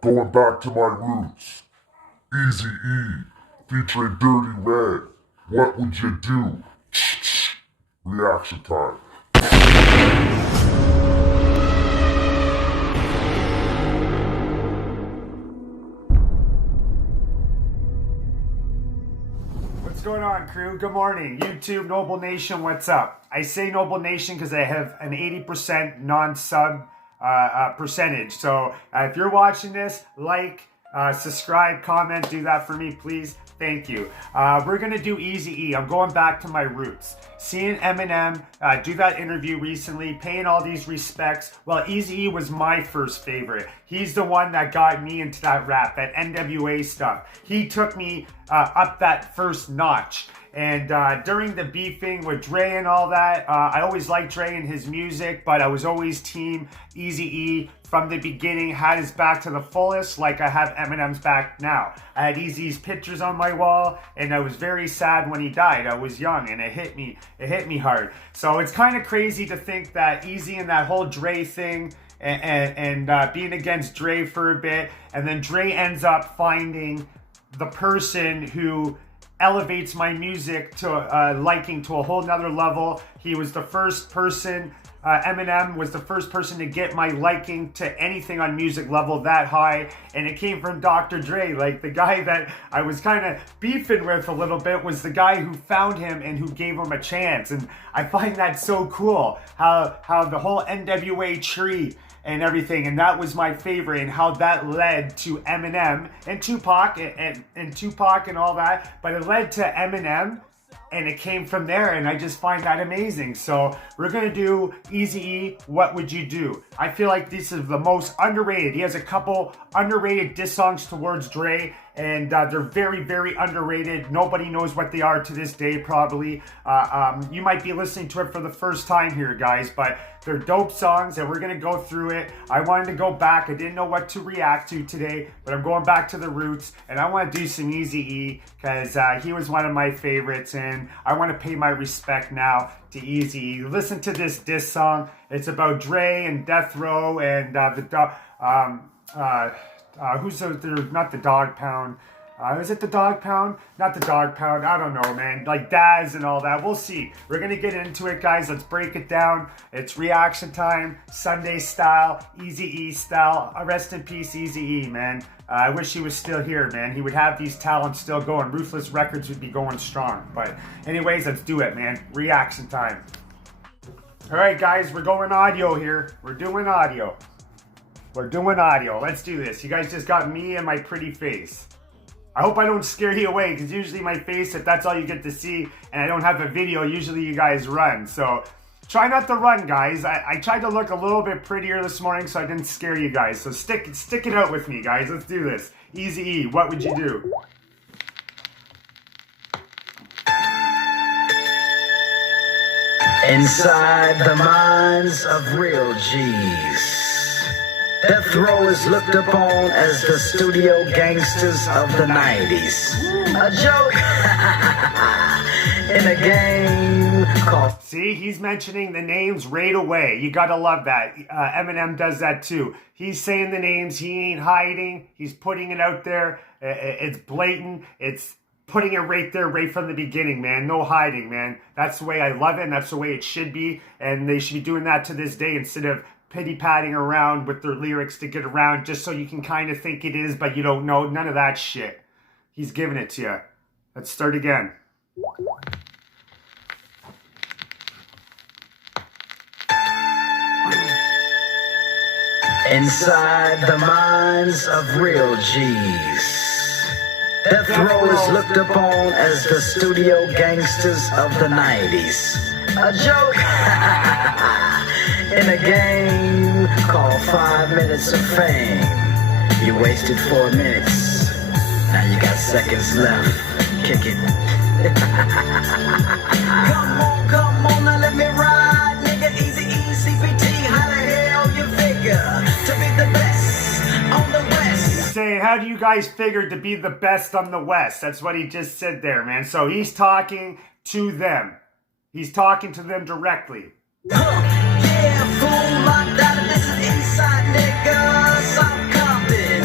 Going back to my roots. Eazy E featuring Dirty Red. What would you do? Reaction time. What's going on, crew? Good morning. YouTube, Noble Nation, what's up? I say Noble Nation because I have an 80% non-sub percentage. So if you're watching this, subscribe, comment, do that for me, please. Thank you. We're going to do Eazy E. I'm going back to my roots. Seeing Eminem do that interview recently, paying all these respects. Well, Eazy E was my first favorite. He's the one that got me into that rap, that NWA stuff. He took me up that first notch. And during the beefing with Dre and all that, I always liked Dre and his music, but I was always team Eazy E from the beginning, had his back to the fullest, like I have Eminem's back now. I had Eazy's pictures on my wall, and I was very sad when he died. I was young, and it hit me hard. So it's kind of crazy to think that Eazy and that whole Dre thing, and being against Dre for a bit, and then Dre ends up finding the person who elevates my music to liking to a whole nother level. He was the first person, Eminem was the first person to get my liking to anything on music level that high, and it came from Dr. Dre. Like, the guy that I was kind of beefing with a little bit was the guy who found him and who gave him a chance, and I find that so cool, how the whole NWA tree and everything, and that was my favorite, and how that led to Eminem and Tupac and Tupac and all that, but it led to Eminem, and it came from there, and I just find that amazing. So we're gonna do Eazy E, What Would You Do? I feel like this is the most underrated. He has a couple underrated diss songs towards Dre, and they're very, very underrated. Nobody knows what they are to this day, probably. You might be listening to it for the first time here, guys, but they're dope songs, and we're gonna go through it. I wanted to go back. I didn't know what to react to today, but I'm going back to the roots, and I want to do some Eazy E because he was one of my favorites, and I want to pay my respect now to Eazy E. Listen to this diss song. It's about Dre and Death Row and who's not the Dog Pound. Is it the Dog Pound? Not the Dog Pound. I don't know, man. Like Daz and all that. We'll see. We're going to get into it, guys. Let's break it down. It's reaction time, Sunday style, Eazy E style. Rest in peace, Eazy E, man. I wish he was still here, man. He would have these talents still going. Ruthless Records would be going strong. But anyways, let's do it, man. Reaction time. All right, guys. We're going audio here. We're doing audio. We're doing audio. Let's do this. You guys just got me and my pretty face. I hope I don't scare you away, because usually my face, if that's all you get to see and I don't have a video, usually you guys run. So try not to run, guys. I tried to look a little bit prettier this morning so I didn't scare you guys. So stick it out with me, guys. Let's do this. Eazy E, What Would You Do? Inside the minds of real G's, Death Row is looked upon as the studio gangsters of the 90s. A joke in a game called... See, he's mentioning the names right away. You gotta love that. Eminem does that too. He's saying the names. He ain't hiding. He's putting it out there. It's blatant. It's putting it right there, right from the beginning, man. No hiding, man. That's the way I love it, and that's the way it should be. And they should be doing that to this day instead of pity-patting around with their lyrics to get around just so you can kind of think it is, but you don't know. None of that shit. He's giving it to you. Let's start again. Inside the minds of real G's, Death Row is looked upon as the studio gangsters of the 90s. A joke in a game called 5 Minutes of Fame. You wasted 4 minutes. Now you got seconds left. Kick it. Come on, now let me ride. Nigga, Eazy E, CPT, how the hell you figure to be the best on the West? He's saying, how do you guys figure to be the best on the West? That's what he just said there, man. So he's talking to them. He's talking to them directly. Yeah, fool, my daughter, this is inside, nigga. South Compton.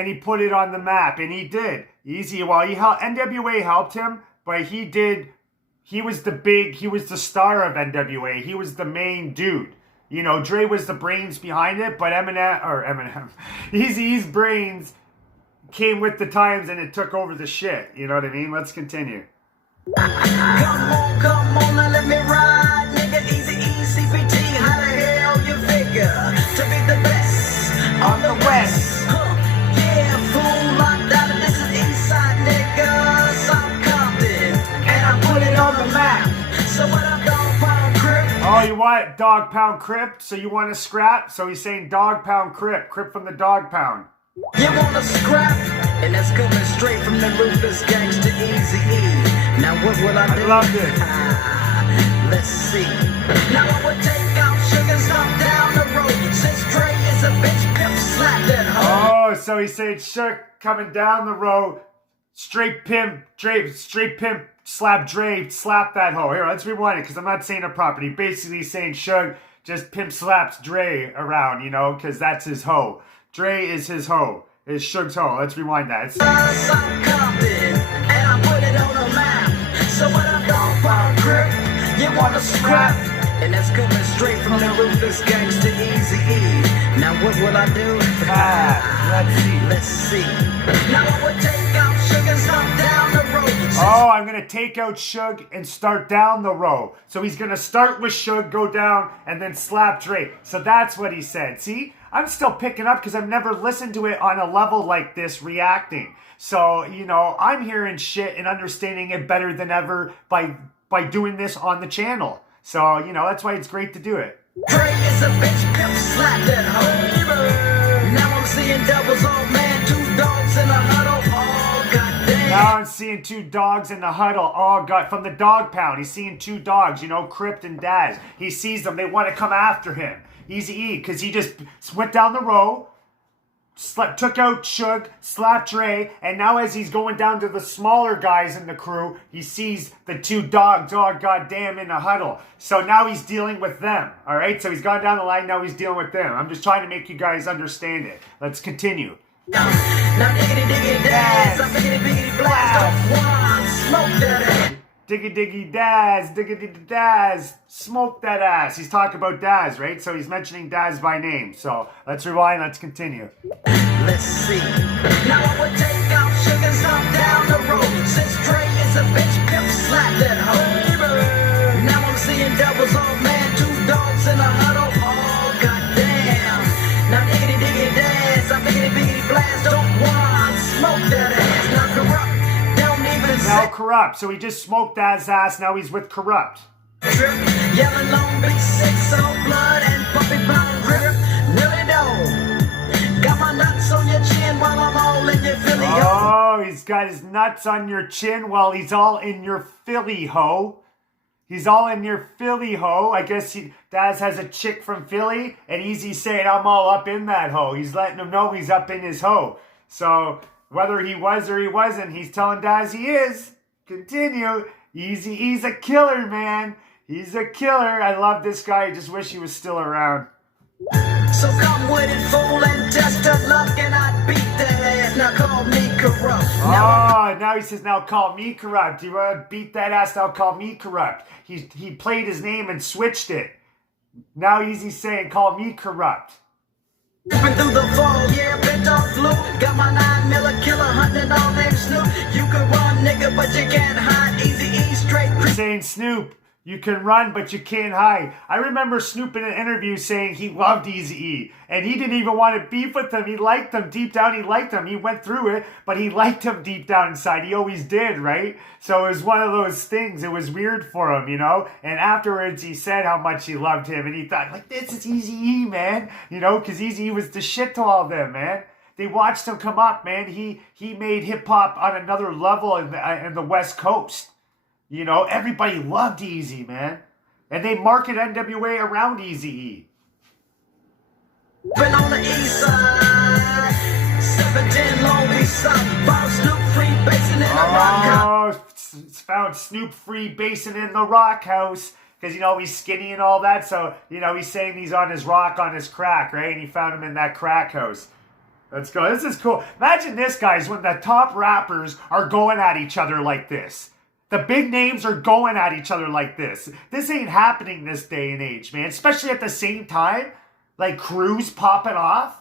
and he put it on the map, and he did. Eazy, well, NWA helped him, but he was the star of NWA. He was the main dude. You know, Dre was the brains behind it, but Eazy-E's brains came with the times and it took over the shit. You know what I mean? Let's continue. Come on, now let me ride, nigga. Eazy E, CPT, how the hell you figure to be the best on the West? Yeah, fool, locked out, and this is Eastside, nigga. South Compton, and I put it on the map. So what up, dog pound crip? Oh, you want dog pound crip? So you want to scrap? So he's saying dog pound crip from the dog pound. You wanna scrap? And that's coming straight from the ruthless gangster Eazy E. Now what will I do? I love this. Let's see. Now I would take out Sugar Stomp down the road. Since Dre is a bitch, pimp slap that hoe. Oh, so he said Sugar coming down the road. Straight pimp, slap Dre, slap that hoe. Here, let's rewind it because I'm not saying it properly. Basically saying Suge just pimp slaps Dre around, you know, because that's his hoe. Dre is his hoe. Is Suge's hoe. Let's rewind that. South Compton, and I put it on the map. So what up, dog pound crip? You wanna scrap? And that's coming straight from the ruthless gangster Eazy E. Now what will I do? Let's see. Now I would take out Sugar Stomp down the road. Oh, I'm gonna take out Suge and start down the row. So he's gonna start with Suge, go down, and then slap Dre. So that's what he said. See? I'm still picking up because I've never listened to it on a level like this, reacting. So, you know, I'm hearing shit and understanding it better than ever by doing this on the channel. So, you know, that's why it's great to do it. Dre is a bitch, pimp slap that hoe. Now I'm seeing doubles, oh man, 2 dogs in a huddle, oh goddamn. Now I'm seeing 2 dogs in the huddle. Oh god, from the dog pound. He's seeing 2 dogs, you know, Crypt and Daz. He sees them, they want to come after him. Eazy E, because he just went down the row, took out Suge, slapped Dre, and now as he's going down to the smaller guys in the crew, he sees the 2 dog goddamn in the huddle. So now he's dealing with them, all right? So he's gone down the line, now he's dealing with them. I'm just trying to make you guys understand it. Let's continue. Now diggity dance, I'm biggity blast off one, smoke that ass. Diggy Daz, smoke that ass. He's talking about Daz, right? So he's mentioning Daz by name. So let's rewind, let's continue. Let's see. Now I would take out Sugar Stomp down the road. Since Dre is a bitch, pimp slap that hoe. Now I'm seeing doubles, oh man, 2 dogs in a huddle, oh goddamn. Now diggity dance, I'm biggity blast off one, smoke that ass. Now corrupt. Now Corrupt. So he just smoked Daz's ass. Now he's with Corrupt. Trip, yelling Long Beach 6 on blood and puppy pound grip. Nearly no. Got my nuts on your chin while I'm all in your Philly ho. Oh, he's got his nuts on your chin while he's all in your Philly ho. He's all in your Philly ho. I guess Daz has a chick from Philly, and Eazy's saying I'm all up in that ho. He's letting him know he's up in his ho. So whether he was or he wasn't, he's telling Daz he is. Continue. Eazy E's a killer, man. He's a killer. I love this guy. I just wish he was still around. So come with it, fool, and test the luck, and I beat that ass. Now call me Corrupt. Now he says, now call me Corrupt. You want to beat that ass? Now call me Corrupt. He played his name and switched it. Now Eazy's saying, call me Corrupt. Been through the fall, yeah, bent off loot. Got my 9mm killer hunting all them Snoop. You can run, nigga, but you can't hide. Eazy E straight. Saying Snoop, you can run, but you can't hide. I remember Snoop in an interview saying he loved Eazy E, and he didn't even want to beef with him. He liked him. Deep down, he liked him. He went through it, but he liked him deep down inside. He always did, right? So it was one of those things. It was weird for him, you know? And afterwards, he said how much he loved him, and he thought, like, this is Eazy E, man. You know, because Eazy E was the shit to all of them, man. They watched him come up, man. He made hip-hop on another level in the West Coast. You know, everybody loved Eazy, man. And they market NWA around Eazy E. Been on the east side, 710 Long Beach South, found Snoop free basing in the rock house. Oh, found Snoop free basing in the rock house. Because, you know, he's skinny and all that. So, you know, he's saying he's on his rock, on his crack, right? And he found him in that crack house. Let's go. This is cool. Imagine this, guys, when the top rappers are going at each other like this. The big names are going at each other like this. This ain't happening this day and age, man. Especially at the same time, like crews popping off.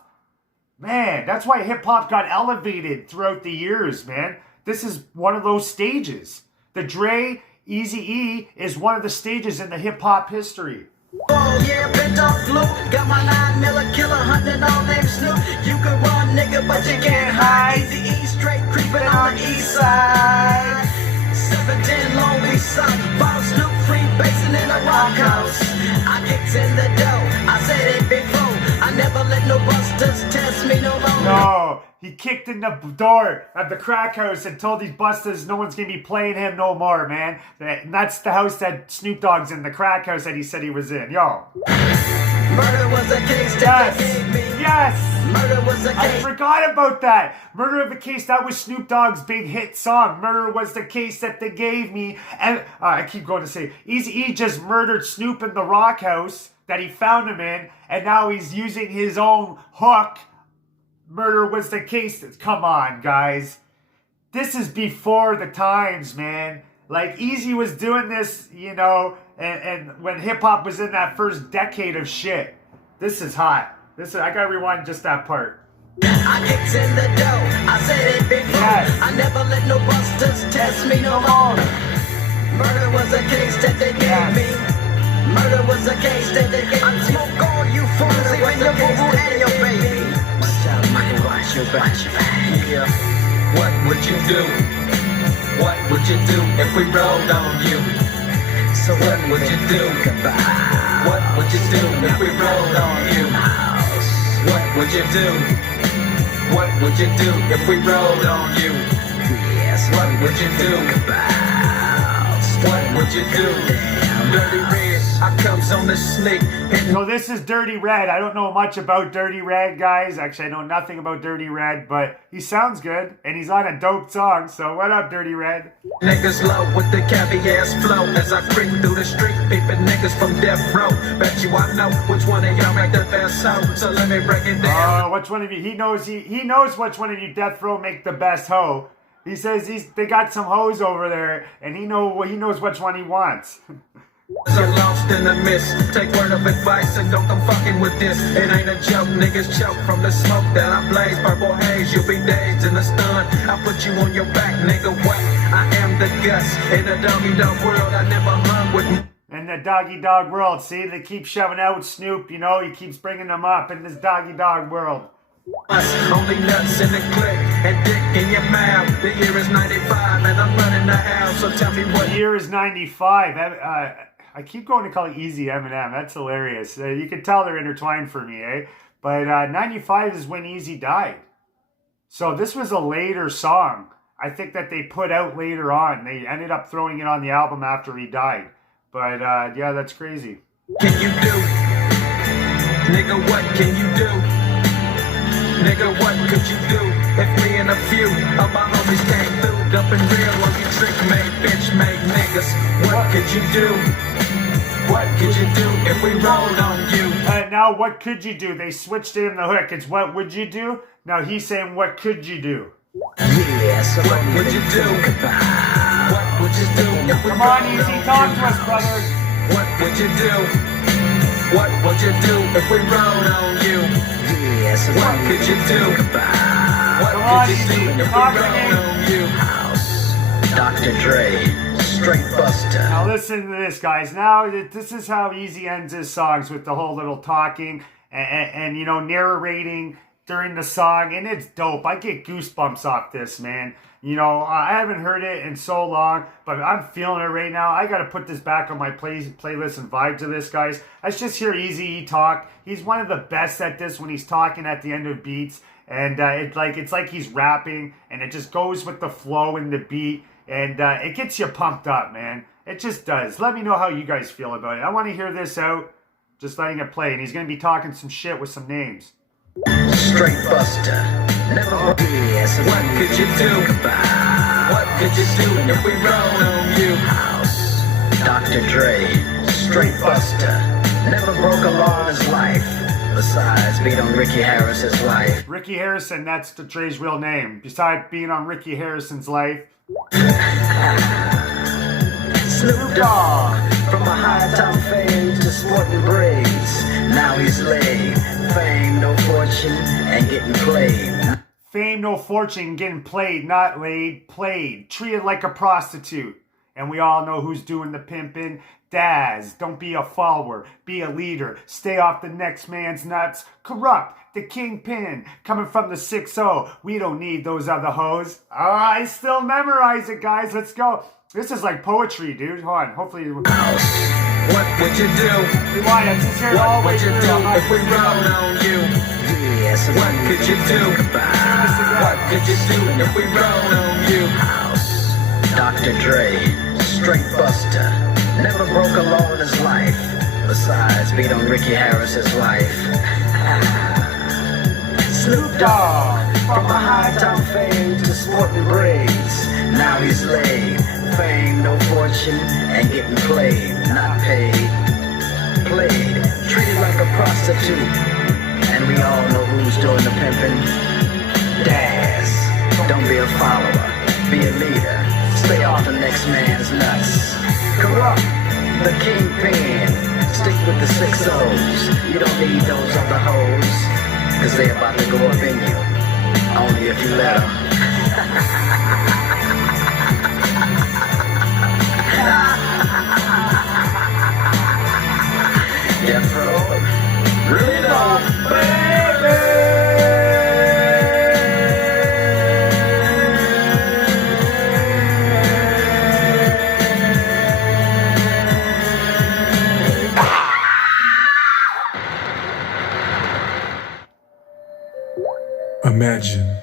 Man, that's why hip-hop got elevated throughout the years, man. This is one of those stages. The Dre, Eazy E is one of the stages in the hip-hop history. Oh yeah, bent off blue. Got my 9 miller killer hunting all named Snoop. You can run, nigga, but you can't hide. Eazy E straight creeping on the east side. 710 Long Beach South. Bottle Snoop free basing in a rock house. I kicked in the dough. I said it before. I never let no busters test me no more. No, he kicked in the door of the crack house and told these busters no one's gonna be playing him no more, man. And that's the house that Snoop Dogg's in, the crack house that he said he was in. Yo. Murder was a case that they gave me. Yes. Murder was a I case. forgot about that. Murder of the Case, that was Snoop Dogg's big hit song. Murder was the case that they gave me. And I keep going to say, Eazy E just murdered Snoop in the rock house that he found him in. And now he's using his own hook. Murder was the case. Come on, guys. This is before the times, man. Like, Eazy was doing this, you know, and when hip-hop was in that first decade of shit. This is hot. I gotta rewind just that part. I kicked in the dough. I said it before. Yes. I never let no busters test me no more. Murder was a case that they gave me. Murder was a case that they gave me. I smoke all you fools, even your boo and your baby. Watch out, man, watch your back. Yeah. What would you do? What would you do if we rolled on you? So What would you do? What would you do if we rolled on you? What would you do? What would you do if we rolled on you? Yes, What would you do? What would you do? Dirty Red, I comes on the snake. So this is Dirty Red. I don't know much about Dirty Red, guys. Actually, I know nothing about Dirty Red, but he sounds good, and he's on a dope song. So what up, Dirty Red? Niggas low with the caviar's flow as I creep through the street, peeping niggas from death row. Bet you I know which one of y'all make the best hoe. So let me break it down. Which one of you? He knows which one of you death row make the best hoe. He says they got some hoes over there, and he knows which one he wants. So lost in the mist. Take word of advice and don't come fucking with this. It ain't a joke, niggas choke from the smoke that I blaze. Purple haze, you'll be dazed in the stun. I put you on your back, nigga. What? I am the guts in the doggy dog world. I never hung with. In the doggy dog world, see, they keep shoving out Snoop. You know, he keeps bringing them up in this doggy dog world. Us, only nuts in the click and dick in your mouth. The year is 95 and I'm running the house. So tell me what The year is 95. I keep going to call it Easy Eminem. That's hilarious. You can tell they're intertwined for me, eh? But 95 is when Easy died. So this was a later song. I think that they put out later on. They ended up throwing it on the album after he died. But yeah, that's crazy. can you do? Nigga, what can you do? Nigga, what could you do if me and a few of my homies came through? Dumping real on you trick made, bitch made niggas. What could you do? What could you do if we rolled on you? Now, what could you do? They switched it in the hook. It's what would you do? Now he's saying, what could you do? Yes, What would you do? What would you do if we Come on, rolled Easy, on talk you? to us, brother. What would you do? What would you do if we rolled on you? yes, What could you do? What Come on, could you do Easy, if we talk to rolled me. on you? Dr. Dre, straight buster. Now listen to this, guys. Now this is how Easy ends his songs, with the whole little talking and you know, narrating during the song, and it's dope. I get goosebumps off this, man. You know, I haven't heard it in so long, but I'm feeling it right now. I gotta put this back on my playlist and vibe to this, guys. Let's just hear Eazy E talk. He's one of the best at this when he's talking at the end of beats, and it's like he's rapping, and it just goes with the flow and the beat, and it gets you pumped up, man. It just does. Let me know how you guys feel about it. I want to hear this out. Just letting it play, and he's gonna be talking some shit with some names. Straight buster. Never yes, What could you do? What could you do if we rolled on you? Dr. Dre, straight buster. Never broke a law in his life. Besides, beat on Ricky Harris's wife. Ricky Harrison, that's Dre's real name. Besides being on Ricky Harrison's life. Snoop Dogg, from a high-top phase to sporting braids. Now he's laid. Fame, no fortune, and getting played. Fame, no fortune, getting played, not laid, played. Treated like a prostitute. And we all know who's doing the pimping. Daz, don't be a follower, be a leader. Stay off the next man's nuts. Corrupt, the kingpin, coming from the 6-0. We don't need those other hoes. I still memorize it, guys. Let's go. This is like poetry, dude. Hold on. Hopefully you... What would you do? Rewind. I'm just here all the way What would you through. do if we rolled on you? Yes, What could you do? What could you do if we rolled on you? House. Dr. Dre, straight buster. Never broke a law in his life. Besides, beat on Ricky Harris's wife. Snoop Dogg, from a high-top fame to sporting braids. Now he's laid. Fame, no fortune, and getting played. Not paid. Played. Treated like a prostitute. And we all know who's doing the pimping. Daz, don't be a follower. Be a leader. Stay off the next man's nuts. Corrupt, the kingpin. Stick with the 6-0s. You don't need those other hoes. Cause they about to go up in you. Only if you let them. Death Row. Really though, baby. Imagine.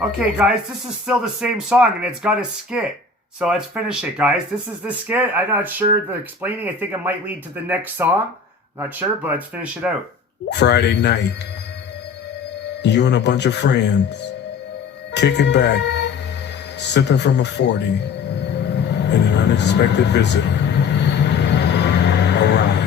Okay, guys, this is still the same song, and it's got a skit. So let's finish it, guys. This is the skit. I'm not sure the explaining. I think it might lead to the next song. Not sure, but let's finish it out. Friday night. You and a bunch of friends. Kicking back. Sipping from a 40. And an unexpected visitor arrives.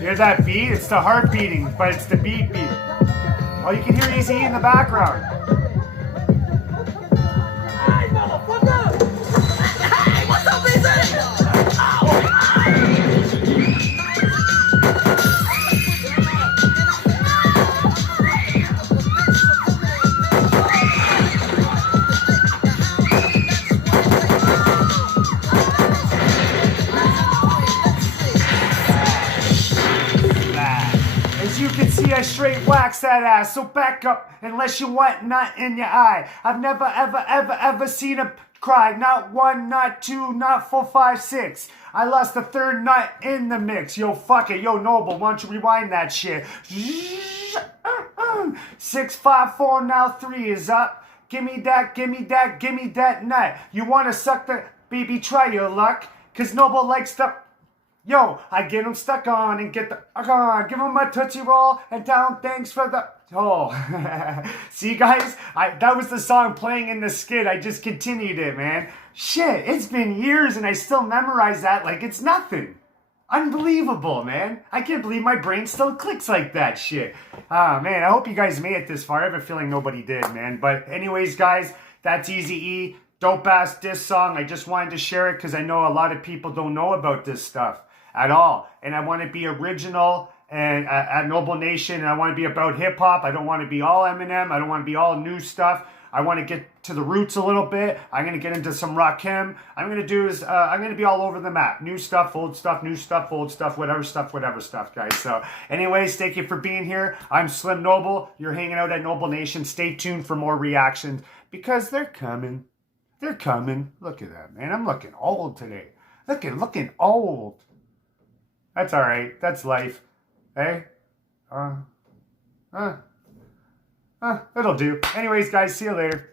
Hear that beat? It's the heart beating, but it's the beat. Oh, you can hear Eazy E in the background. Hey, motherfucker! Hey, what's up, Eazy? As you can see, I straight wax that ass, so back up unless you want nut in your eye. I've never, ever seen a cry. Not one, not two, not 4, 5, 6. I lost the third nut in the mix. Yo, fuck it. Yo, Noble, why don't you rewind that shit? 6, 5, 4, now 3 is up. Give me that nut. You wanna suck the baby, try your luck. Cause Noble likes the... Yo, I get him stuck on and get the on. Give him a Tootsie Roll and tell him thanks for the... Oh. See, guys? That was the song playing in the skit. I just continued it, man. Shit, it's been years and I still memorize that like it's nothing. Unbelievable, man. I can't believe my brain still clicks like that shit. Ah, man, I hope you guys made it this far. I have a feeling nobody did, man. But anyways, guys, that's Eazy E. Dope ass diss song. I just wanted to share it because I know a lot of people don't know about this stuff at all. And I want to be original and at Noble Nation, and I want to be about hip hop. I don't want to be all Eminem. I don't want to be all new stuff. I want to get to the roots a little bit. I'm going to get into some Rakim. I'm going to be all over the map. New stuff, old stuff, new stuff, old stuff, whatever stuff, guys. So anyways, thank you for being here. I'm Slim Noble. You're hanging out at Noble Nation. Stay tuned for more reactions because they're coming. They're coming. Look at that, man. I'm looking old today. Looking old. That's all right. That's life. Hey? It'll do. Anyways, guys, see you later.